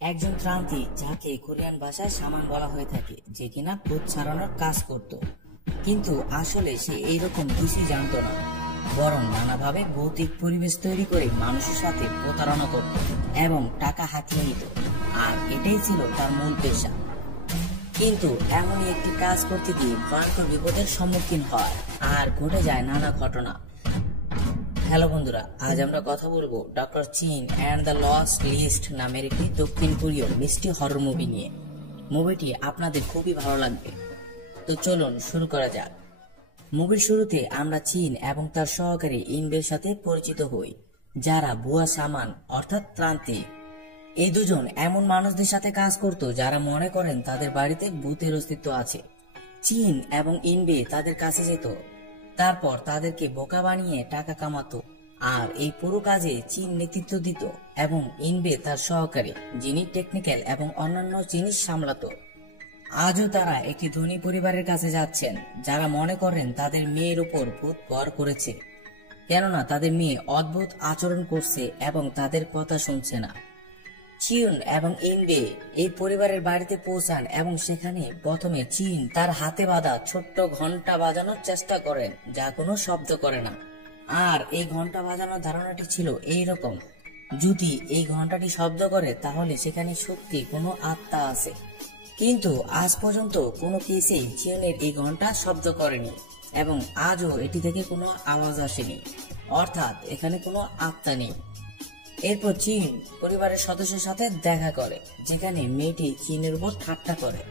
একজন ত্রান্তিক যাকে কোরিয়ান ভাষায় শামান বলা হয়ে থাকে, যে কিনা ভূত ছাড়ানোর কাজ করত, কিন্তু আসলে সে এইরকম কিছুই জানতো না, বরং নানাভাবে ভৌতিক পরিবেশ তৈরি করে মানুষের সাথে প্রতারণা করত এবং টাকা হাতিয়ে নিত। আর এটাই ছিল তার মূল পেশা। কিন্তু এমনই একটি কাজ করতে গিয়ে ভয়ঙ্কর বিপদের সম্মুখীন হয় আর ঘটে যায় নানা ঘটনা। হ্যালো বন্ধুরা, আজ আমরা কথা বলবো ডক্টর চিন অ্যান্ড দ্য লস্ট লিস্ট নামের একটি দক্ষিণ কোরীয় মিষ্টি হরর মুভি নিয়ে। মুভিটি আপনাদের খুবই ভালো লাগবে। তো চলুন শুরু করা যাক। মুভির শুরুতে আমরা চিন এবং তার সহকারী ইনবের সাথে পরিচিত হই, যারা ভুয়া সামান অর্থাৎ ত্রান্তিক। এই দুজন এমন মানুষদের সাথে কাজ করত যারা মনে করেন তাদের বাড়িতে ভূতের অস্তিত্ব আছে। চিন এবং ইনবে তাদের কাছে যেত, তারপর তাদেরকে বোকা বানিয়ে টাকা কামাতো। আর এই পুরো কাজে চীন নেতৃত্ব দিত এবং ইনবে তার সহকারী, যিনি টেকনিক্যাল এবং অন্যান্য জিনিস সামলাতো। আজও তারা একটি ধনী পরিবারের কাছে যাচ্ছেন, যারা মনে করেন তাদের মেয়ের উপর ভূত ভর করেছে, কেননা তাদের মেয়ে অদ্ভুত আচরণ করছে এবং তাদের কথা শুনছে না। চিন এবং ইনবে এই পরিবারের বাড়িতে পৌঁছান এবং সেখানে প্রথমে চীন তার হাতে বাঁধা ছোট্ট ঘন্টা বাজানোর চেষ্টা করেন, যা কোনো শব্দ করে না। আর এই ঘন্টা বাজানোর ধারণাটি ছিল এইরকম, যদি এই ঘন্টাটি শব্দ করে তাহলে সেখানে সত্যি কোনো আত্মা আছে। কিন্তু আজ পর্যন্ত কোনো কেসেই চিনের এই ঘন্টা শব্দ করেনি এবং আজও এটি থেকে কোনো আওয়াজ আসেনি, অর্থাৎ এখানে কোনো আত্মা নেই। এরপর চীন পরিবারের সদস্যের সাথে দেখা করে, যেখানে মেয়েটি চীনের উপর ঠাট্টা করে।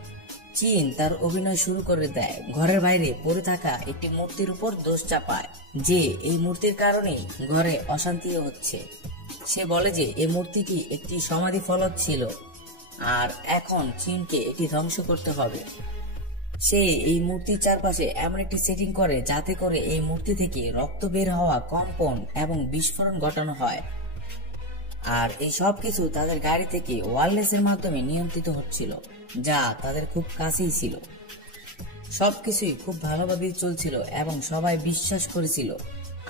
চীন তার অভিনয় শুরু করে দেয়, ঘরের বাইরে পড়ে থাকা একটি মূর্তির উপর দোষ চাপায় যে এই মূর্তির কারণেই ঘরে অশান্তি হচ্ছে। সে বলে যে এই মূর্তিটি একটি সমাধি ফলক ছিল আর এখন চীনকে এটি ধ্বংস করতে হবে। সে এই মূর্তির চারপাশে এমন একটি সেটিং করে যাতে করে এই মূর্তি থেকে রক্ত বের হওয়া, কম্পন এবং বিস্ফোরণ ঘটানো হয়। আর এই সব কিছু তাদের গাড়ি থেকে ওয়্যারলেসের মাধ্যমে নিয়ন্ত্রিত হচ্ছিল, যা তাদের খুব কাছেই ছিল। সবকিছুই খুব ভালোভাবেই চলছিল এবং সবাই বিশ্বাস করেছিল।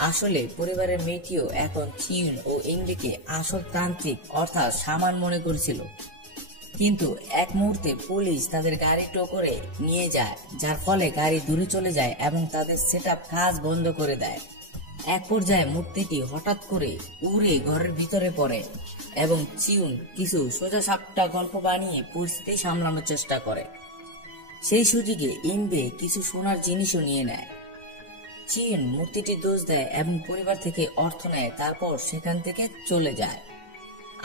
আসলে পরিবারের মেয়েটিও এখন চীন ও ইংলিকে আসল তান্ত্রিক অর্থাৎ সামান মনে করেছিল। কিন্তু এক মুহূর্তে পুলিশ তাদের গাড়ি টো করে নিয়ে যায়, যার ফলে গাড়ি দূরে চলে যায় এবং তাদের সেটআপ কাজ বন্ধ করে দেয়। এক পর্যায়ে মূর্তিটি হঠাৎ করে উড়ে ঘরের ভিতরে পড়ে এবং চিউন কিছু সোজা সাপটা গল্প বানিয়ে পরিস্থিতি সামলানোর চেষ্টা করে। সেই সুযোগে ইনবে কিছু সোনার জিনিসও নিয়ে নেয়। চীন মূর্তিটি দোষ দেয় এবং পরিবার থেকে অর্থ নেয়, তারপর সেখান থেকে চলে যায়।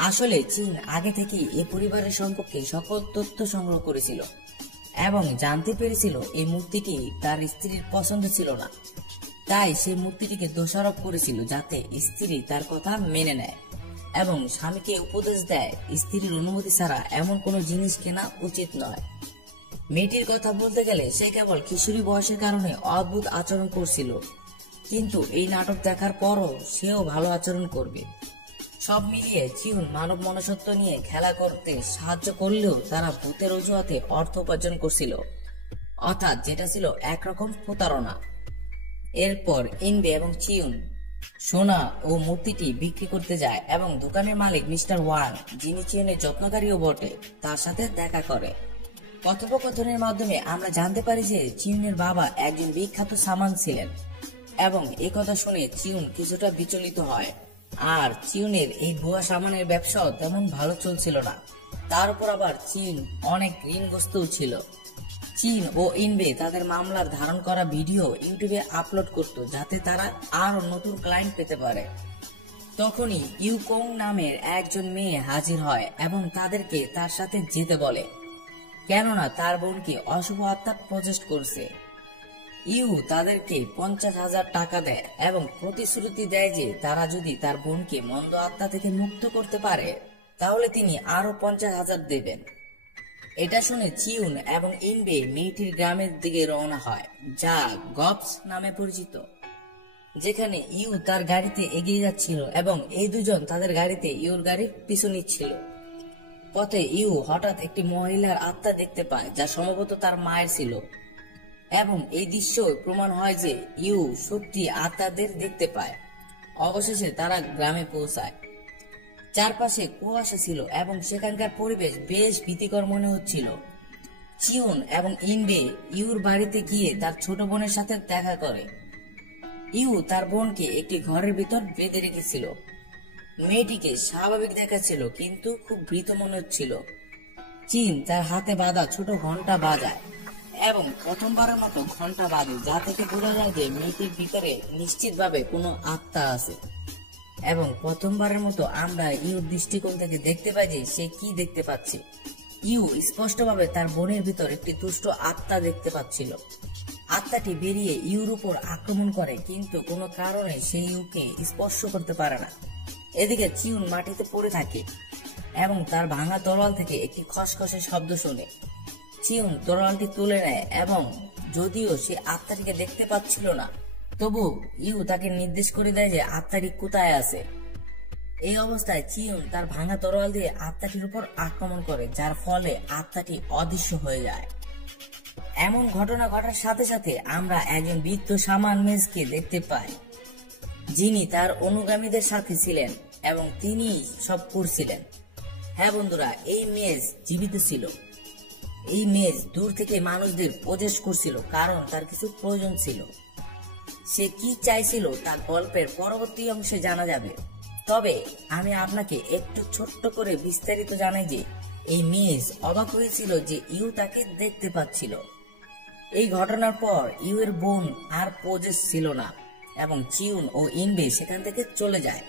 আসলে চীন আগে থেকেই এই পরিবারের সম্পর্কে সকল তথ্য সংগ্রহ করেছিল এবং জানতে পেরেছিল এই মূর্তিটি তার স্ত্রীর পছন্দ ছিল না। তাই সে মূর্তিটিকে দোষারোপ করেছিল যাতে স্ত্রী তার কথা মেনে নেয় এবং স্বামীকে উপদেশ দেয় স্ত্রীর অনুমতি ছাড়া এমন কোনো জিনিস কেনা উচিত নয়। মেয়েটির কথা বলতে গেলে সে কেবল কিশোরী বয়সের কারণে অদ্ভুত আচরণ করছিল, কিন্তু এই নাটক দেখার পরও সেও ভালো আচরণ করবে। সব মিলিয়ে চীন মানব মনুষ্যত্ব নিয়ে খেলা করতে সাহায্য করলেও তারা ভূতের অজুহাতে অর্থ উপার্জন করছিল, অর্থাৎ যেটা ছিল একরকম প্রতারণা। এরপর ইনবে এবং চিউন সোনা ও মূর্তিটি বিক্রি করতে যায় এবং দোকানের মালিক মিস্টার ওয়াং, যিনি চিউনের যত্নকারীও বটে, তার সাথে দেখা করে। কথোপকথনের মাধ্যমে আমরা জানতে পারি যে চিউনের বাবা একজন বিখ্যাত সামান ছিলেন এবং এই কথা শুনে চিউন কিছুটা বিচলিত হয়। আর চিউনের এই ভুয়া সামানের ব্যবসাও তেমন ভালো চলছিল না, তার উপর আবার চীন অনেক ঋণগ্রস্তও ছিল। চীন ও ইনবে তাদের মামলার ধারণ করা ভিডিও ইউটিউবে আপলোড করত, যাতে তারা আরো নতুন ক্লায়েন্ট পেতে পারে। তখনই ইউকং নামের একজন মেয়ে হাজির হয় এবং তাদেরকে তার সাথে যেতে বলে, কেননা তার বোনকে অশুভ আত্মা প্রচেষ্ট করছে। ইউ তাদেরকে 50,000 টাকা দেয় এবং প্রতিশ্রুতি দেয় যে তারা যদি তার বোনকে মন্দ আত্মা থেকে মুক্ত করতে পারে তাহলে তিনি আরো 50,000 দেবেন। এটা শুনে চিউন এবং ইনবে মেয়েটির গ্রামের দিকে রওনা হয়, যা গপস নামে পরিচিত, যেখানে ইউ তার গাড়িতে এগিয়ে যাচ্ছিল এবং এই দুজন তাদের গাড়িতে ইউর গাড়ির পিছু নিচ্ছিল। পথে ইউ হঠাৎ একটি মহিলার আত্মা দেখতে পায়, যা সম্ভবত তার মায়ের ছিল, এবং এই দৃশ্য প্রমাণ হয় যে ইউ সত্যি আত্মাদের দেখতে পায়। অবশেষে তারা গ্রামে পৌঁছায়। চারপাশে কুয়াশা ছিল এবং সেখানকার পরিবেশ বেশ ভীতিকর মনে হচ্ছিল। চিউন এবং ইনবে ইউর বাড়িতে গিয়ে তার ছোট বোনের সাথে দেখা করে। ইউ তার বোনকে একটি ঘরের ভিতর বেঁধে রেখেছিল। মেয়েটিকে স্বাভাবিক দেখাচ্ছিল কিন্তু খুব ভীত মনে হচ্ছিল। চিন তার হাতে বাঁধা ছোট ঘন্টা বাজায় এবং প্রথমবারের মতো ঘন্টা বাজে, যা থেকে বোঝা যায় যে মেয়েটির ভিতরে নিশ্চিতভাবে কোনো আত্মা আছে। এবং প্রথমবারের মতো আমরা ইউর দৃষ্টিকোণ থেকে দেখতে পাই যে সে কি দেখতে পাচ্ছে। ইউ স্পষ্টভাবে তার বোনের ভিতর একটি দুষ্ট আত্মা দেখতে পাচ্ছিল। আত্মাটি বেরিয়ে ইউর উপর আক্রমণ করে, কিন্তু কোনো কারণে সে ইউকে স্পর্শ করতে পারে না। এদিকে চিউন মাটিতে পড়ে থাকে এবং তার ভাঙা তরোয়াল থেকে একটি খসখসে শব্দ শুনে। চিউন তরোয়ালটি তুলে নেয় এবং যদিও সে আত্মাটিকে দেখতে পাচ্ছিল না, তবু ইউ তাকে নির্দেশ করে দেয় যে আত্মাটি কোথায় আছে। এই অবস্থায় চিউন তার ভাঙা তরোয়াল দিয়ে আত্মাটির উপর আক্রমণ করে, যার ফলে আত্মাটি অদৃশ্য হয়ে যায়। এমন ঘটনা ঘটার সাথে সাথে আমরা একজন বৃদ্ধ শামান মেজকে দেখতে পাই, যিনি তার অনুগামীদের সাথে ছিলেন এবং তিনি সব করছিলেন। হ্যাঁ বন্ধুরা, এই মেজ জীবিত ছিল। এই মেজ দূর থেকে মানুষদের প্রজেস করছিল, কারণ তার কিছু প্রয়োজন ছিল। সে কি চাইছিল তা গল্পের পরবর্তী অংশে জানা যাবে। তবে আমি আপনাকে একটু ছোট্ট করে বিস্তারিত জানাই যে এই মেজ অবাক হয়েছিল যে ইউ তাকে দেখতে পাচ্ছিল। এই ঘটনার পর ইউ এর বোন আর প্রজেস ছিল না এবং চিউন ও ইনবে সেখান থেকে চলে যায়।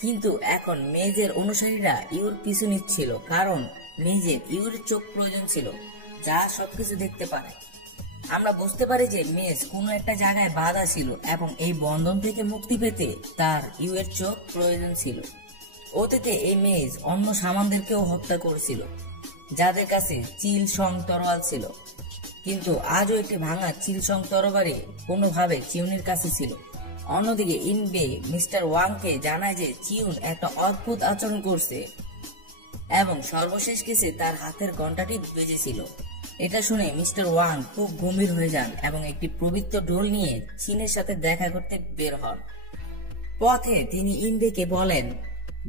কিন্তু এখন মেজের অনুসারীরা ইউর পিছু নিচ্ছিল, কারণ মেজের ইউর চোখ প্রয়োজন ছিল, যা সবকিছু দেখতে পারে। আমরা বুঝতে পারি যে মেজ কোনো একটা জায়গায় বাধা ছিল এবং এই বন্ধন থেকে মুক্তি পেতে তার ইউ এর চোখ প্রয়োজন ছিল। অতীতে এই মেজ অন্য সামানদেরকেও হত্যা করেছিল, যাদের কাছে চিল সং তরোয়াল ছিল, কিন্তু আজও একটি ভাঙা চিল সং তরবারি কোনোভাবে চিউনের কাছে ছিল। অন্যদিকে ইনবে মিস্টার ওয়াংকে জানায় যে চিউন একটা অদ্ভুত আচরণ করছে এবং সর্বশেষ কেসে তার হাতের ঘন্টাটি বেজেছিল। এটা শুনে মিস্টার ওয়াং খুব গম্ভীর হয়ে যান এবং একটি পবিত্র ঢোল নিয়ে চীনের সাথে দেখা করতে বের হন। পথে তিনি ইনবেকে বলেন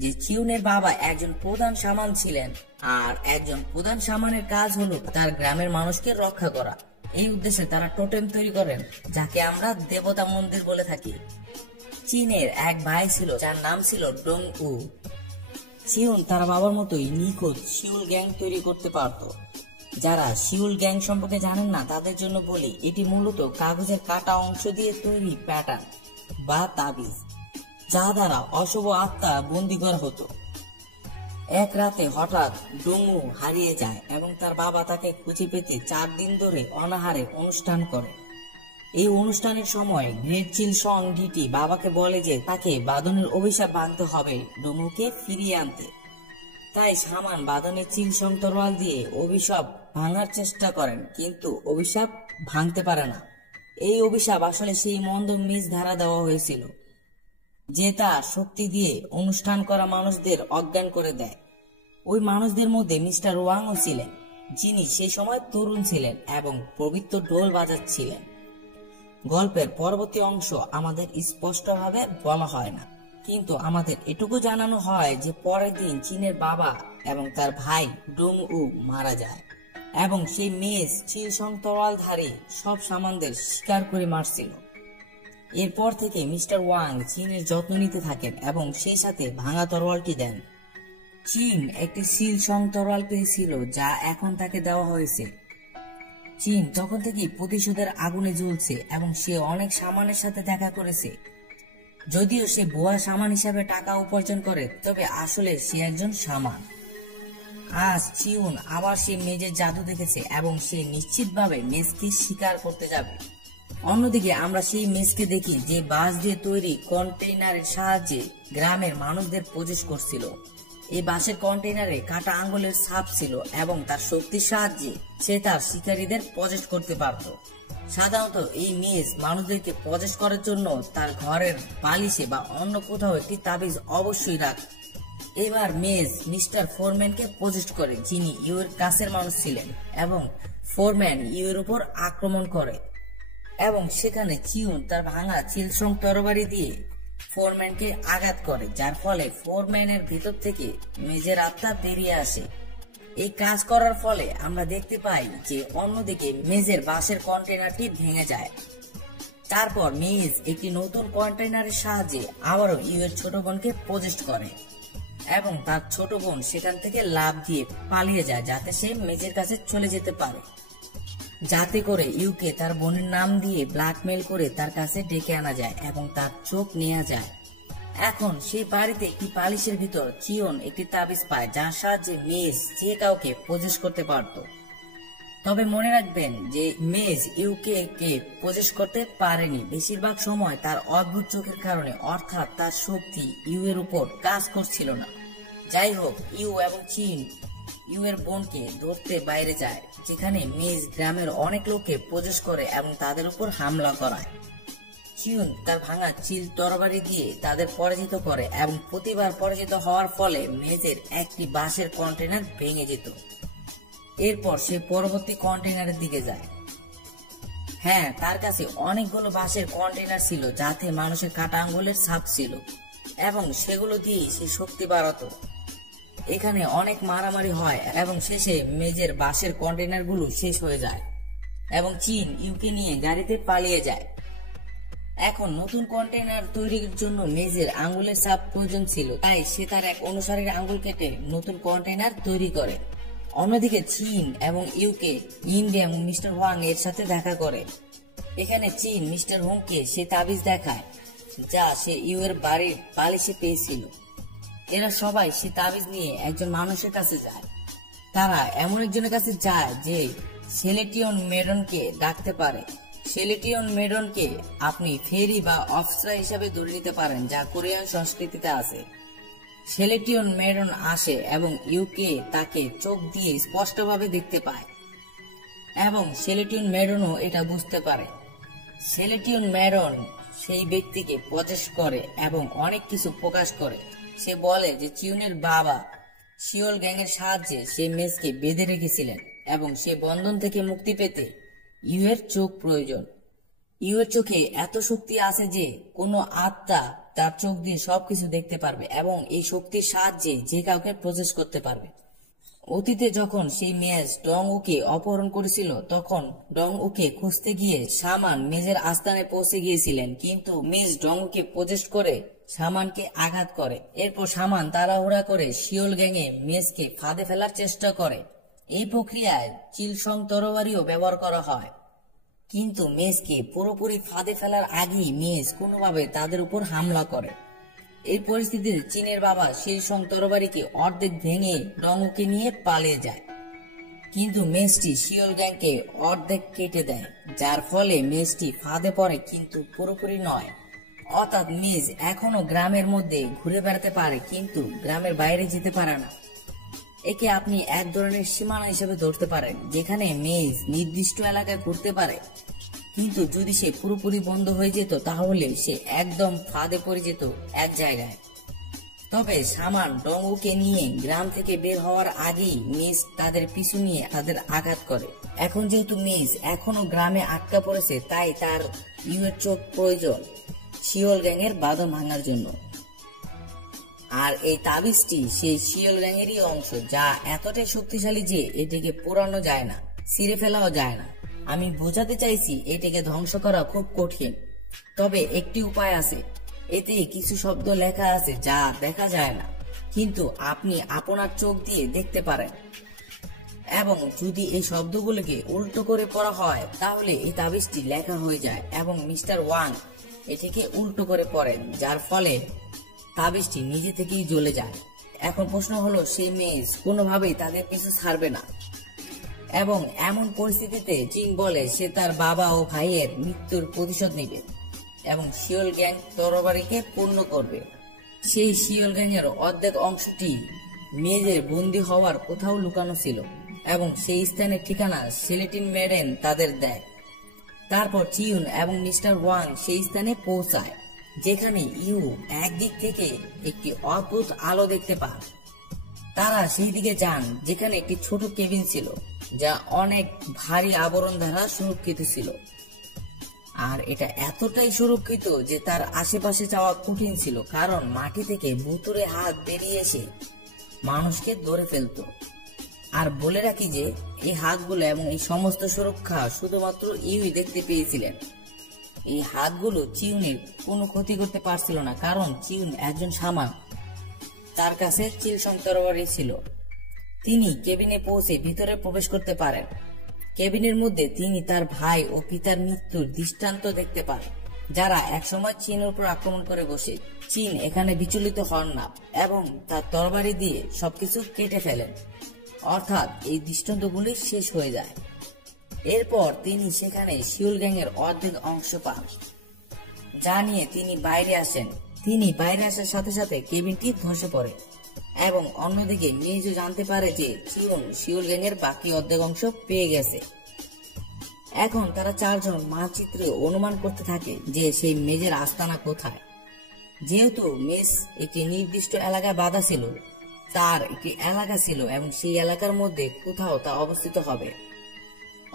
যে চিউনের বাবা একজন প্রধান শামান ছিলেন, আর একজন প্রধান শামানের কাজ হলো তার গ্রামের মানুষকে রক্ষা করা। এই উদ্দেশ্যে তারা টোটেম তৈরি করেন, যাকে আমরা দেবতা মন্দির বলে থাকি। চীনের এক ভাই ছিল যার নাম ছিল ডং উ। চিউন তার বাবার মতোই নিখুঁত শিউল গ্যাং তৈরি করতে পারত। যারা শিউল গ্যাং সম্পর্কে জানেন না তাদের জন্য বলি, এটি মূলত কাগজের কাটা অংশ দিয়ে তৈরি প্যাটার্ন বা তাবিজ, যা দ্বারা অশুভ আত্মা বন্দী করা হতো। এক রাতে হঠাৎ ডংউ হারিয়ে যায় এবং তার বাবা তাকে খুঁজে পেতে 4 দিন ধরে অনাহারে অনুষ্ঠান করে। এই অনুষ্ঠানের সময় গ্রেট চিল সং ডিটি বাবাকে বলে যে তাকে বাদনের অভিশাপ ভাঙতে হবে ডংউকে ফিরিয়ে আনতে। তাই শামান বাদনের চিল সং তরোয়াল দিয়ে অভিশাপ ভাঙার চেষ্টা করেন, কিন্তু অভিশাপ ভাঙতে পারে না। এই অভিশাপ আসলে সেই মন্দ মেজ ধারা দেওয়া হয়েছিল, যে তার শক্তি দিয়ে অনুষ্ঠান করা মানুষদের অজ্ঞান করে দেয়। ওই মানুষদের মধ্যে মিস্টার ওয়াংও ছিলেন, যিনি সেই সময় তরুণ ছিলেন এবং পবিত্র ঢোল বাজাচ্ছিলেন। গল্পের পরবর্তী অংশ আমাদের স্পষ্টভাবে বলা হয় না, কিন্তু আমাদের এটুকু জানানো হয় যে পরের দিন চীনের বাবা এবং তার ভাই ডং উ মারা যায় এবং সেই মেজ চিল সং তরোয়ালধারী সব সামানদের শিকার করে মারছিল। এরপর থেকে মিস্টার ওয়াং চীনের যত্ন নিতে থাকেন এবং সেই সাথে ভাঙা তরোয়ালটি দেন। চীন একটি সিল সং তরোয়াল পেয়েছিল, যা এখন তাকে দেওয়া হয়েছে। চীন তখন থেকেই প্রতিশোধের আগুনে জ্বলছে এবং সে অনেক সামানের সাথে দেখা করেছে। যদিও সে ভুয়া সামান হিসাবে টাকা উপার্জন করে, তবে আসলে সে একজন সামান। আজ চিউন আবার সে মেজের জাদু দেখেছে এবং সে নিশ্চিতভাবে মেজকে শিকার করতে যাবে। অন্যদিকে আমরা সেই মেজকে দেখি যে বাঁশ দিয়ে তৈরি কন্টেইনারের সাহায্যে গ্রামের মানুষদের প্রবেশ করছিল। এই বাঁশের কন্টেইনারে কাটা আঙ্গুলের ছাপ ছিল এবং তার শক্তির সাহায্যে সে তার শিকারীদের প্রজেস্ট করতে পারত। সাধারণত এই মেজ মানুষদেরকে প্রজেস্ট করার জন্য তার ঘরের বালিশে বা অন্য কোথাও একটি তাবিজ অবশ্যই রাখ। এবার মেজ মিস্টার ফোরম্যানকে প্রজেস্ট করে, যিনি ইউর কাছের মানুষ ছিলেন, এবং ফোরম্যান ইউর উপর আক্রমণ করে এবং সেখানে চিউন তার ভাঙা চিলসং তরবারি দিয়ে ফোরম্যানকে আঘাত করে, যার ফলে ফোরম্যানের ভিতর থেকে মেজের আত্মা বেরিয়ে আসে। এই কাজ করার ফলে আমরা দেখতে পাই যে অন্যদিকে মেজের বাঁশের কন্টেনারটি ভেঙে যায়। তারপর মেজ একটি নতুন কন্টেনারের সাহায্যে আবারও ইউ এর ছোট বোনকে পজেস্ট করে এবং তার ছোট বোন সেখান থেকে লাফ দিয়ে পালিয়ে যায় যাতে সে মেজের কাছে চলে যেতে পারে, যাতে করে ইউকে তার বোনের নাম দিয়ে ব্ল্যাকমেল করে তার কাছে ডেকে আনা যায় এবং তার চোখ নেওয়া যায়। এখন সেই বাড়িতে একটি পালিশের ভিতর চিয়ন একটি তাবিজ পায় যার সাহায্যে মেজ যে কাউকে পজেস করতে পারত। তবে মনে রাখবেন যে মেজ ইউকে কে পজেস করতে পারেনি, বেশিরভাগ সময় তার অদ্ভুত চোখের কারণে, অর্থাৎ তার শক্তি ইউ এর উপর কাজ করছিল না। যাই হোক, ইউ এবং চিন ইউ এর বোনকে ধরতে বাইরে যায়, যেখানে মেজ গ্রামের অনেক লোককে পজেস করে এবং তাদের উপর হামলা করায়। চিউন তার ভাঙা চিল তরবারি দিয়ে তাদের পরাজিত করে এবং প্রতিবার পরাজিত হওয়ার ফলে মেজের একটি বাঁশের কন্টেনার ভেঙে যেত। এরপর সে পরবর্তী কন্টেনারের দিকে যায়। হ্যাঁ, তার কাছে অনেকগুলো বাঁশের কন্টেনার ছিল যাতে মানুষের কাটা আঙ্গুলের ছাপ ছিল এবং সেগুলো দিয়ে সে শক্তি বাড়াতো। এখানে অনেক মারামারি হয় এবং শেষে মেজের বাঁশের কন্টেনারগুলো শেষ হয়ে যায় এবং চিন ইউকে নিয়ে গাড়িতে পালিয়ে যায়। এখন নতুন কন্টেনার তৈরির জন্য মেজের আঙ্গুলের ছাপ প্রয়োজন ছিল, তাই সে তার এক অনুসারীর আঙ্গুল কেটে নতুন কন্টেনার তৈরি করে। অন্যদিকে চীন এবং ইউকে ইন্ডিয়া এবং মিস্টার ওয়াং এর সাথে দেখা করে। এখানে চীন মিস্টার হোংকে সে তাবিজ দেখায় যা সে ইউ এর বাড়ির পালিশে পেয়েছিল। এরা সবাই সে তাবিজ নিয়ে একজন মানুষের কাছে যায়। তারা এমন একজনের কাছে যায় যে সেলেটিয়ন মেডনকে ডাকতে পারে। সেলেটিয়ন মেডনকে আপনি ফেরি বা অপ্সরা হিসাবে ধরে নিতে পারেন, যা কোরিয়ান সংস্কৃতিতে আছে। সেলেটিয়ন মেডন আসে এবং ইউকে তাকে চোখ দিয়ে স্পষ্টভাবে দেখতে পায় এবং সেলেটিয়ন মেডনও এটা বুঝতে পারে। সেলেটিয়ন মেডন সেই ব্যক্তিকে পজেস করে এবং অনেক কিছু প্রকাশ করে। সে বলে যে চিউনের বাবা শিওল গ্যাং এর সাহায্যে সে মেজকে বেঁধে রেখেছিলেন এবং সে বন্ধন থেকে মুক্তি পেতে ইউ এর চোখ প্রয়োজন। ইউ এর চোখে এত শক্তি আছে যে কোনো আত্মা তার চোখ দিয়ে সবকিছু দেখতে পারবে এবং এই শক্তির সাহায্যে যে কাউকে প্রসেস করতে পারবে। অতীতে যখন সেই মেজ ডং উকে অপহরণ করেছিল তখন ডং উকে খুঁজতে গিয়ে শামান মেজের আস্তানে পৌঁছে গিয়েছিলেন, কিন্তু মেজ ডং উকে প্রজেস্ট করে শামানকে আঘাত করে। এরপর শামান তাড়াহুড়া করে শিওল গ্যাংয়ে মেজকে ফাঁদে ফেলার চেষ্টা করে। এই প্রক্রিয়ায় চিলসং তরবারিও ব্যবহার করা হয়, কিন্তু মেজকে পুরোপুরি ফাঁদে ফেলার আগেই মেজ কোনোভাবে তাদের উপর হামলা করে। এই পরিস্থিতিতে চীনের বাবা শিলসং তরবারিকে অর্ধেক ভেঙে ডংউকে নিয়ে পালিয়ে যায়, কিন্তু মেজটি শিওল গ্যাংকে অর্ধেক কেটে দেয়, যার ফলে মেজটি ফাঁদে পড়ে কিন্তু পুরোপুরি নয়। অর্থাৎ মেজ এখনো গ্রামের মধ্যে ঘুরে বেড়াতে পারে কিন্তু গ্রামের বাইরে যেতে পারে না। একে আপনি এক ধরনের সীমানা হিসেবে ধরতে পারেন, যেখানে মেজ নির্দিষ্ট এলাকায় ঘুরতে পারে, কিন্তু যদি সে পুরোপুরি বন্ধ হয়ে যেত তাহলে সে একদম ফাঁদে পড়ে যেত এক জায়গায়। তবে শামান ডংউকে নিয়ে গ্রাম থেকে বের হওয়ার আগেই মেজ তাদের পিছু নিয়ে তাদের আঘাত করে। এখন যেহেতু মেজ এখনো গ্রামে আটকা পড়েছে, তাই তার ইউ এর চোখ প্রয়োজন শিওল গ্যাং এর বাঁধন ভাঙার জন্য। আর এই তাবিজটি সেই শিওল গ্যাংয়েরই অংশ, যা এতটাই শক্তিশালী যে এটিকে পোড়ানো যায় না, ছিঁড়ে ফেলাও যায় না। আমি বোঝাতে চাইছি এটিকে ধ্বংস করা খুব কঠিন, তবে একটি উপায় আছে। এতে কিছু শব্দ লেখা আছে যা দেখা যায় না, কিন্তু আপনি আপনার চোখ দিয়ে দেখতে পারেন, এবং যদি এই শব্দগুলোকে উল্টো করে পড়া হয় তাহলে এই তাবিজটি লেখা হয়ে যায় এবং মিস্টার ওয়াং এটিকে উল্টো করে পড়েন, যার ফলে তাবিজটি নিজে থেকেই জ্বলে যায়। এখন প্রশ্ন হলো, সেই মেজ কোনোভাবেই তাদের পিছু ছাড়বে না এবং এমন পরিস্থিতিতে চীন বলে সে তার বাবা ও ভাইয়ের মৃত্যুর প্রতিশোধ নেবে এবং শিওল গ্যাং তরবারিকে পূর্ণ করবে। সেই শিওল গ্যাংয়ের অর্ধেক অংশটি মেজের বন্দী হওয়ার কোথাও লুকানো ছিল এবং সেই স্থানের ঠিকানা সেলেটিন মেডেন তাদের দেয়। তারপর চিউন এবং মিস্টার ওয়াং সেই স্থানে পৌঁছায়, যেখানে ইউ একদিক থেকে একটি অদ্ভুত আলো দেখতে পান। তারা সেই দিকে যান যেখানে একটি ছোট কেবিন ছিল, যা অনেক ভারী আবরণ দ্বারা সুরক্ষিত ছিল। আর এটা এতটাই সুরক্ষিত যে তার আশেপাশে যাওয়া কঠিন ছিল, কারণ মাটি থেকে ভুতুড়ে হাত বেরিয়ে এসে মানুষকে ধরে ফেলতো। আর বলে রাখি যে এই হাতগুলো এবং এই সমস্ত সুরক্ষা শুধুমাত্র ইউই দেখতে পেয়েছিলেন। এই হাতগুলো চিউনের কোনো ক্ষতি করতে পারছিল না, কারণ চিউন একজন শামান, তার কাছে চিলসং তরবারি ছিল। তিনি কেবিনে পৌঁছে ভিতরে প্রবেশ করতে পারেন। কেবিনের মধ্যে তিনি তার ভাই ও পিতার মৃত্যুর দৃষ্টান্ত দেখতে পান, যারা একসময় চীনের উপর আক্রমণ করে বসে। চীন এখানে বিচলিত হন না এবং তার তরবারি দিয়ে সবকিছু কেটে ফেলেন, অর্থাৎ এই দৃষ্টান্তগুলি শেষ হয়ে যায়। এরপর তিনি সেখানে শিউল গ্যাংয়ের অর্ধেক অংশ পান, যা নিয়ে তিনি বাইরে আসেন। তিনি বাইরে আসার সাথে সাথে কেবিনটি ধসে পড়ে এবং অন্যদিকে মেজো জানতে পারে যে চিউন শিউল গ্যাংয়ের বাকি অর্ধেক অংশ পেয়ে গেছে। এখন তারা চারজন মানচিত্রে অনুমান করতে থাকে যে সেই মেজের আস্তানা কোথায়। যেহেতু মেজ একটি নির্দিষ্ট এলাকায় বাঁধা ছিল, তার একটি এলাকা ছিল এবং সেই এলাকার মধ্যে কোথাও তা অবস্থিত হবে।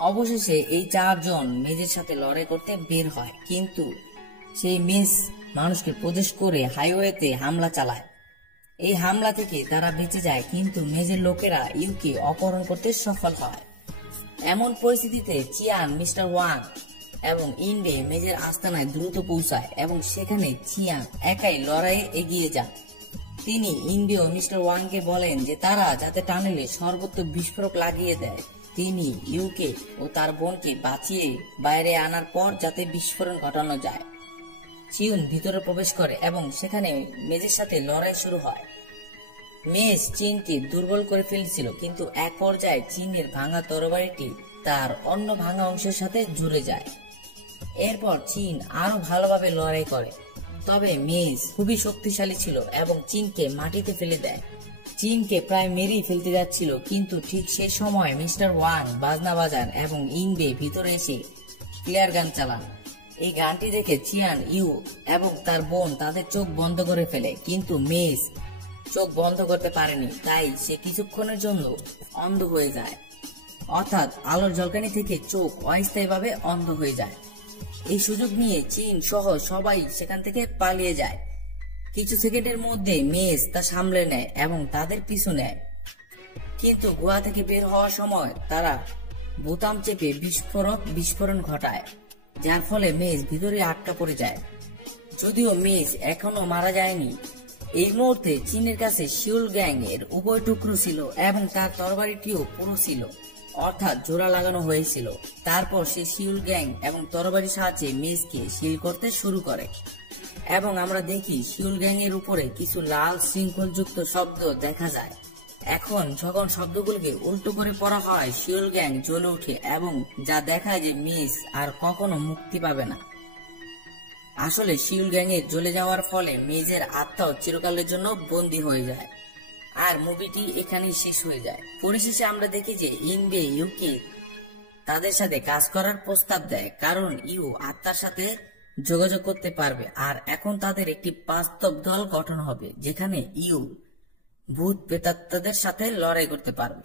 অবশেষে এই চারজন মেজের সাথে লড়াই করতে বের হয়, কিন্তু সেই মেজ মানুষকে প্রদেশ করে হাইওয়েতে হামলা চালায়। এই হামলা থেকে তারা বেঁচে যায়, কিন্তু মেজের লোকেরা ইউকে অপহরণ করতে সফল হয়। এমন পরিস্থিতিতে চিয়ান, মিস্টার ওয়াং এবং ইন্ডে মেজের আস্তানায় দ্রুত পৌঁছায় এবং সেখানে চিয়ান একাই লড়াইয়ে এগিয়ে যান। তিনি ইন্ডে ও মিস্টার ওয়াংকে বলেন যে তারা যাতে টানেলে সর্বত্র বিস্ফোরক লাগিয়ে দেয়। তিনি ইউকে ও তার বোনকে বাঁচিয়ে বাইরে আনার পর যাতে বিস্ফোরণ ঘটানো যায়। চিউন ভিতরে প্রবেশ করে এবং সেখানে মেজের সাথে লড়াই শুরু হয়। মেজ চীনকে দুর্বল করে ফেলেছিল, কিন্তু এক পর্যায়ে চীনের ভাঙা তরবারিটি তার অন্য ভাঙা অংশের সাথে জুড়ে যায়। এরপর চীন আরো ভালোভাবে লড়াই করে, তবে মেজ খুবই শক্তিশালী ছিল এবং চীনকে মাটিতে ফেলে দেয়। চীনকে প্রায় মেরেই ফেলতে যাচ্ছিল, কিন্তু ঠিক সেই সময় মিস্টার ওয়াং বাজনা বাজান এবং ইংবে ভিতরে এসে ক্লিয়ার গান চালান। এই গানটি দেখে চিয়ান, ইউ এবং তার বোন তাদের চোখ বন্ধ করে ফেলে, কিন্তু মেজ চোখ বন্ধ করতে পারেনি, তাই সে কিছুক্ষণের জন্য অন্ধ হয়ে যায়, অর্থাৎ আলোর ঝলকানি থেকে চোখ অস্থায়ীভাবে অন্ধ হয়ে যায়। এই সুযোগ নিয়ে চীন সহ সবাই সেখান থেকে পালিয়ে যায়। কিছু সেকেন্ডের মধ্যে মেজ তা সামলে নেয় এবং তাদের পিছু নেয়, কিন্তু গুহা থেকে বের হওয়ার সময় তারা বোতাম চেপে বিস্ফোরণ ঘটায়, যার ফলে মেজ ভিতরে আটকা পড়ে যায়। যদিও মেজ এখনো মারা যায়নি। এই মুহূর্তে চীনের কাছে শিউল গ্যাং এর উভয় টুকরো ছিল এবং তার তরবারিটিও পুরো ছিল, অর্থাৎ জোড়া লাগানো হয়েছিল। তারপর সে শিউল গ্যাং এবং তরবারির সাহায্যে মেজকে শিল করতে শুরু করে এবং আমরা দেখি শিউল গ্যাং এর উপরে কিছু লাল শৃঙ্খলযুক্ত শব্দ দেখা যায়। এখন যখন শব্দগুলোকে উল্টো করে পড়া হয়, শিউল গ্যাং জ্বলে ওঠে এবং যা দেখায় যে মেজ আর কখনো মুক্তি পাবে না। আসলে শিউল গ্যাং এর জ্বলে যাওয়ার ফলে মেজের আত্মাও চিরকালের জন্য বন্দী হয়ে যায়। আর মুভিটি এখানেই শেষ হয়ে যায়। পরিশেষে আমরা দেখি যে ইনবে ইউকে তাদের সাথে কাজ করার প্রস্তাব দেয়, কারণ ইউ আত্মার সাথে যোগাযোগ করতে পারবে। আর এখন তাদের একটি বাস্তব দল গঠন হবে, যেখানে ইউ ভূত প্রেতাত্মাদের সাথে লড়াই করতে পারবে।